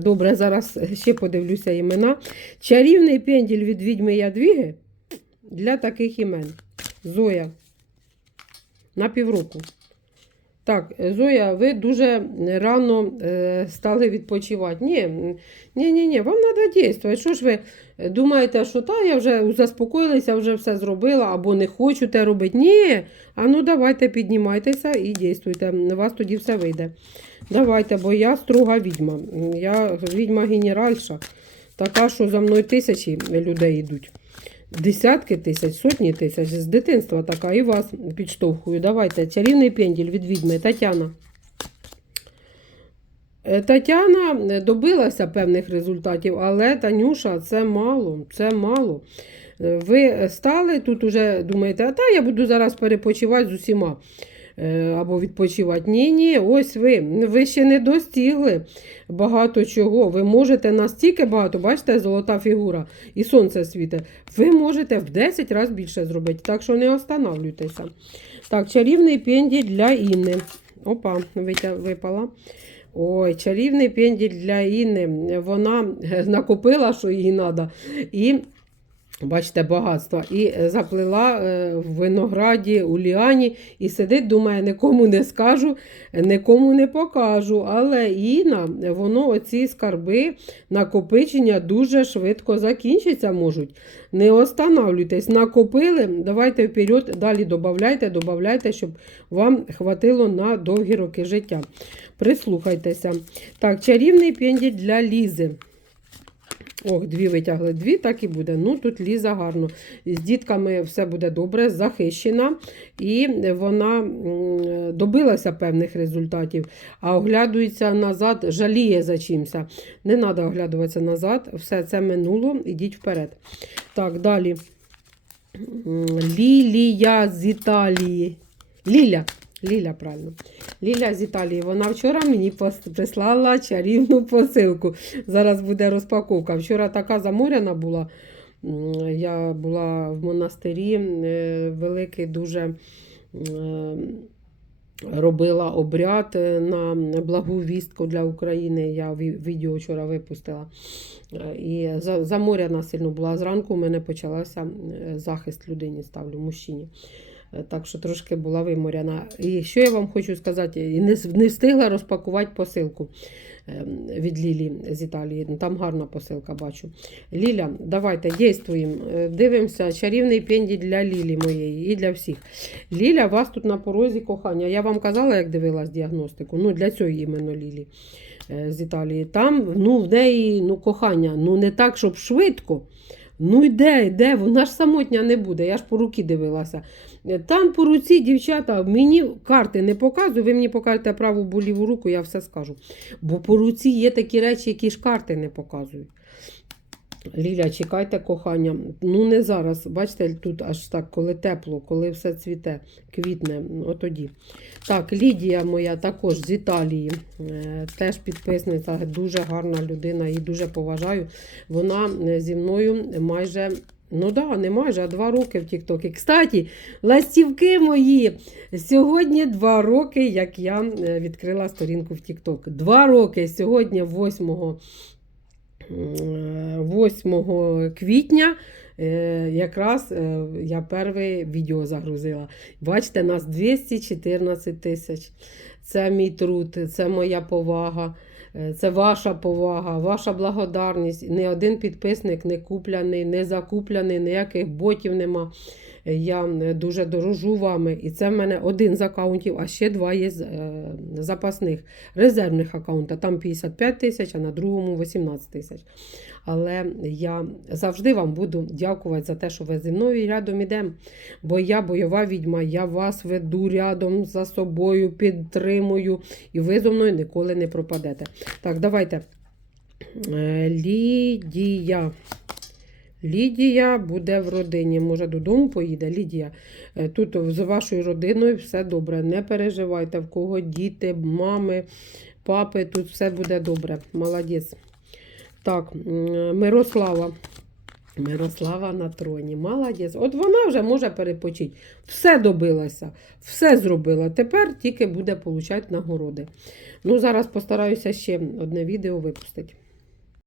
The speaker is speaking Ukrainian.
Добре, зараз ще подивлюся імена. Чарівний пенділь від відьми Ядвіги для таких імен. Зоя. На півроку. Так, Зоя, ви дуже рано е, стали відпочивати. Ні, ні, ні, ні, вам треба діяти. Що ж ви думаєте, що та я вже заспокоїлася, вже все зробила, або не хочу те робити? Ні. А ну давайте піднімайтеся і дійствуйте. У вас тоді все вийде. Давайте, бо я строга відьма. Я відьма генеральша. Така, що за мною тисячі людей йдуть. Десятки тисяч, сотні тисяч. З дитинства така і вас підштовхую. Давайте. Чарівний пенділь від відьми. Тетяна. Е, Тетяна добилася певних результатів, але Танюша, це мало, це мало. Е, Ви стали тут уже думаєте, а та я буду зараз перепочивати з усіма е, або відпочивати. Ні, ні, ось ви. Ви ще не достигли багато чого. Ви можете настільки багато, бачите, золота фігура і сонце світе. Ви можете в 10 разів більше зробити. Так що не останавлюйтеся. Так, чарівний пенділь для Інни. Опа, випала. Ой, чарівний пенділь для Інни. Вона е, накопила, що їй треба. І Бачите, багатство. І е, заплила е, в винограді у ліані і сидить, думає, нікому не скажу, нікому не покажу. Але Іна, воно оці скарби, накопичення дуже швидко закінчиться можуть. Не останавлюйтесь, накопили, давайте вперед, далі додавайте, додавайте, щоб вам хватило на довгі роки життя. Прислухайтеся. Так, чарівний пенділь для Лізи. Ох, дві витягли, дві, так і буде. Ну, тут ліза гарно. З дітками все буде добре, захищена, і вона добилася певних результатів, а оглядується назад, жаліє за чимся. Не треба оглядуватися назад, все це минуло, ідіть вперед. Так, далі. Лілія з Італії. Ліля. Ліля, правильно. Ліля з Італії. Вона вчора мені прислала чарівну посилку. Зараз буде розпаковка. Вчора така заморяна була. Я була в монастирі, е, великий дуже е, робила обряд е, на благу вістку для України. Я відео вчора випустила. І за- заморяна сильно була. Зранку у мене почався захист людині ставлю, мужчині. Е, Так що трошки була виморяна. І що я вам хочу сказати, не, не встигла розпакувати посилку ем, від Лілі з Італії. Ну, Там гарна посилка, бачу. Ліля, давайте дійствуємо. Е, Дивимося, чарівний пенді для Лілі моєї і для всіх. Ліля, вас тут на порозі кохання. Я вам казала, як дивилась діагностику. Ну, для цього іменно Лілі е, з Італії. Там ну, в неї ну, кохання, ну не так, щоб швидко. Ну йде, йде, вона ж самотня не буде. Я ж по руки дивилася. Е, Там по руці, дівчата, мені карти не показую, ви мені покажете праву бо ліву руку, я все скажу. Бо по руці є такі речі, які ж карти не показують. Ліля, чекайте кохання. Ну, не зараз. Бачите, тут аж так, коли тепло, коли все цвіте, квітне, от тоді. Так, Лідія моя також з Італії, е, теж підписниця, дуже гарна людина, її дуже поважаю. Вона е, зі мною майже. Ну да, не майже, а два роки в Тіктокі. Кстати, ластівки мої. Сьогодні два роки, як я е, відкрила сторінку в Тікток. Два роки. Сьогодні 8 8 квітня е, якраз е, я перше відео загрузила. Бачите, нас 214 тисяч. Це мій труд, це моя повага, е, це ваша повага, ваша благодарність. Ні один підписник не купляний, не закупляний, ніяких ботів нема. Я дуже дорожу вами. І це в мене один з аккаунтів, а ще два є е, запасних резервних аккаунта. Там 55 тисяч, а на другому 18 тисяч. Але я завжди вам буду дякувати за те, що ви зі мною рядом ідемо. Бо я бойова відьма, я вас веду рядом за собою, підтримую, і ви зо мною ніколи не пропадете. Так, давайте. Е, Лідія. Лідія буде в родині. Може, додому поїде. Лідія. е, Тут з вашою родиною все добре. Не переживайте, в кого діти, мами, папи, тут все буде добре. Молодець. Так, Мирослава. Мирослава на троні. Молодець. От вона вже може перепочити. Все добилася, все зробила. Тепер тільки буде получати нагороди. Ну, зараз постараюся ще одне відео випустити.